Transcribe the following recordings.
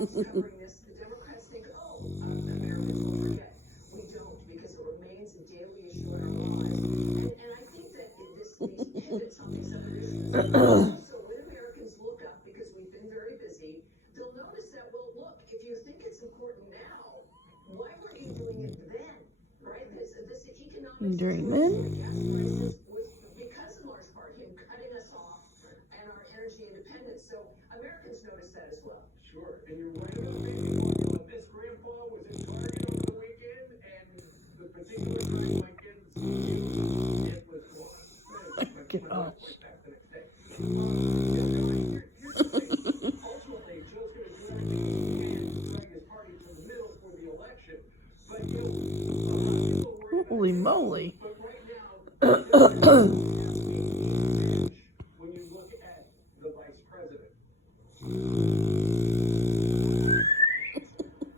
else covering this, the Democrats think, oh, Americans will forget. We don't, because it remains a daily issue in our lives. And I think that these pivots on these other issues also, when Americans look up, because we've been very busy, they'll notice that, well, look, if you think it's important now, why weren't you doing it then? Right? This economic Dreaming? gas prices was because in large part him cutting us off and our energy independence. So Americans notice that as well. Sure, and you're right about the baby formula. Miss Grandpa was at Target over the weekend, and the particular brand my kids used, it was gone. Gosh. Back the next day. Here's the thing. Ultimately, Joe's going to do everything he can to drag his party to the middle for the election. But, you know, a lot of people worry about Holy moly. but right now, when you look at the vice president.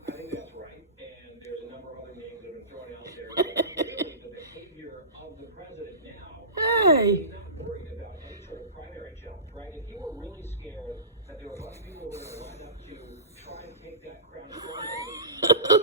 I think that's right, and there's a number of other names that have been thrown out there. But really, the behavior of the president now, Hey. he's not worried about any sort of primary challenge, right? If you were really scared that there were a bunch of people who were going to line up to try and take that crown from him,